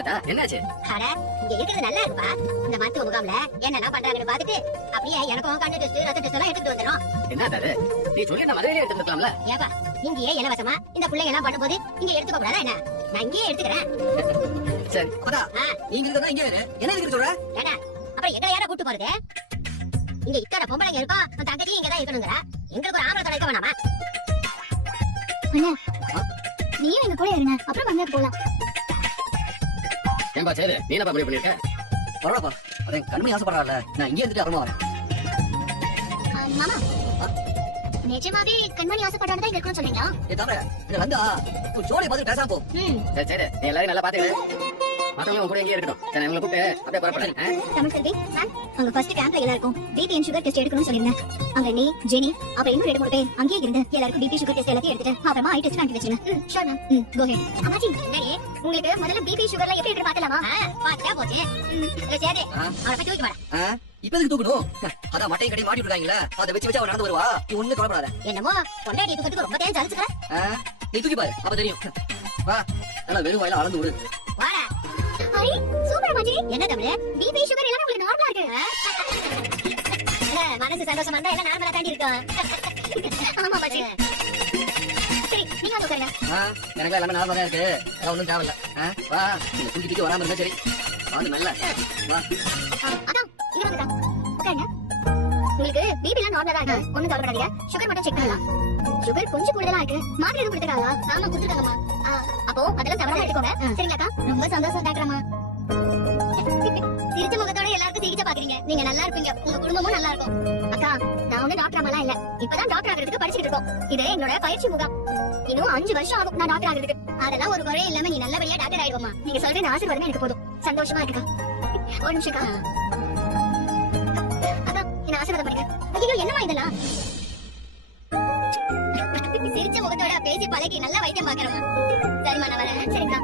என்னடா என்னாச்சு? அட இங்க இருக்குது நல்லா இருக்குப்பா. இந்த மருத்துவ முகாம்ல என்னென்ன பண்றாங்கன்னு பாத்துட்டு அப்படியே எனக்கும் கண்ணு டெஸ்ட் ரத்த டெஸ்ட் எல்லாம் எடுத்துட்டு வந்துடும். என்னடா அது? நீ சொல்லி நான் மதுரையிலே எடுத்துக்கலாம்ல? ஏப்பா இங்கேயே இலவசமா இந்த பிள்ளைங்க எல்லாம் பண்ணும்போது இங்க எடுத்துக்க கூடாதா என்ன? நான் இங்கேயே எடுத்துக்கிறேன். சரி அப்படா நீங்க இருக்கறதா இங்க வேற என்ன இதுக்கு சொல்ற? ஏடா அப்புறம் எங்களை யார கூட்டி போறது? இங்க இத்தனை பொம்பளைங்க இருக்கா, உன் தங்கச்சி இங்க தான் இருக்கணுங்கற. எங்களுக்கு ஒரு ஆம்பளை இருக்க வேணாமா? அண்ணா நீயும் எங்க கூட இருங்க, அப்புறம் பங்களாக்கு போலாம். ஏன்பா சரி நீ என்னப்பா இப்படி பண்ணிருக்க? பரவாயில்லப்பா, அதான் கண்மணி ஆசைப்படுறாள், நான் இங்கே இருந்துட்டு அப்புறமா வரேன். மாமா நிஜமாவே கண்மணி ஆசைப்படாம தான் இங்க இருக்கணும்னு சொன்னீங்களா? ஏ தவிர இங்க வந்தா உன் ஜோலியை பார்த்து பேசாம போ. சரி சரி நீ எல்லாரும் நல்லா பாத்துக்க. மத்தவங்க உங்க கூட எங்கே இருக்கட்டும். சரி உங்களை கூப்பிட்டு அப்படியே புறப்படுறேன். தமிழ் செல்வி மேம், அங்க ஃபர்ஸ்ட் கேம்ப்ல எல்லாருக்கும் பிபி அண்ட் சுகர் டெஸ்ட் எடுக்கணும்னு சொல்லிருந்தேன். அங்க நீ ஜெனி அப்புறம் இன்னும் 2-3 பேர் அங்கேயே இருந்து எல்லாருக்கும் பிபி சுகர் டெஸ்ட் எல்லாத்தையும் எடுத்துட்டு அப்புறமா ஐ டெஸ்ட் அனுப்பி வச்சிருங்க. Sure ma'am. Go ahead. அம்மாஜி டேய் உங்களுக்கு முதல்ல பிபி சுகர்ல எப்படி இருக்கு பார்த்தலாமா? பாத்துட்டா போச்சு. சரி அவளை போய் தூக்கி போடா. இப்ப எதுக்கு தூக்கணும்? அதான் மட்டையும் கட்டி மாட்டி விட்டுருக்காங்களா, அதை வச்சு அவன் நடந்து வருவா. நீ ஒண்ணு கவலைப்படாத. என்னமோ பொண்டாட்டி தூக்கத்துக்கு ரொம்ப தேஞ்சு அழிச்சுக்கிற. நீ தூக்கி பாரு, அப்ப தெரியும். வா நல்லா வெறும் வாயில அளந்து விடு. வாடா. ஐ சூப்பர் அம்மாஜி. என்ன தமிழ் பிபி சுகர் எல்லாம் உங்களுக்கு நார்மலா இருக்கு. மனசு சந்தோஷமா இருந்தா எல்லாம் நார்மலா தாண்டி இருக்கும். ஆமா அம்மாஜி. சரி நீங்க வந்து உட்காருங்க. எனக்கு எல்லாமே நார்மலா தான் இருக்கு, அதான் ஒண்ணும் தேவையில்ல. வா இந்த தூக்கி தூக்கி வராம இருந்தா சரி. வாங்க நல்ல வா. அதான் இங்க வந்துடா உட்காருங்க. உங்களுக்கு பிபி எல்லாம் நார்மலா தான் இருக்கு, ஒண்ணும் கவலைப்படாதீங்க. சுகர் மட்டும் செக் பண்ணலாம். சுகர் கொஞ்சம் கூடுதலா இருக்கு. மாத்திரை எதுவும் கொடுத்துருக்காங்களா? ஆமா கொடுத்துருக்காங்கம்மா. அப்போ அதெல்லாம் தவறா எடுத்துக்கோங்க. சரிங்களாக்கா? ரொம்ப சந்தோஷம் டாக்டர்மா. சிரிச்ச முகத்தோட எல்லாருக்கும் சிகிச்சை பாக்குறீங்க. நீங்க நல்லா இருப்பீங்க, உங்க குடும்பமும் நல்லா இருக்கும். அக்கா நான் ஒண்ணு டாக்டர் அம்மாலாம் இல்ல, இப்பதான் டாக்டர் ஆகிறதுக்கு படிச்சிட்டு இருக்கோம். இது என்னோட பயிற்சி முகாம். இன்னும் 5 வருஷம் ஆகும் நான் டாக்டர் ஆகிறதுக்கு. அதெல்லாம் ஒரு குறையும் இல்லாம நீ நல்லபடியா டாக்டர் ஆயிடுவோமா. நீங்க சொல்ற இந்த ஆசீர்வாதமே எனக்கு போதும். சந்தோஷமா இருக்குக்கா. ஒரு நிமிஷம்க்கா. அக்கா என்ன ஆசீர்வாதம் பண்ணுங்க. ஐயோ என்னமா இதெல்லாம்? சிரிச்ச முகத்தோட பேசி பழகி நல்லா வைத்தியம் பாக்குறோமா. சரிமா நான் வரேன். சரிங்களா?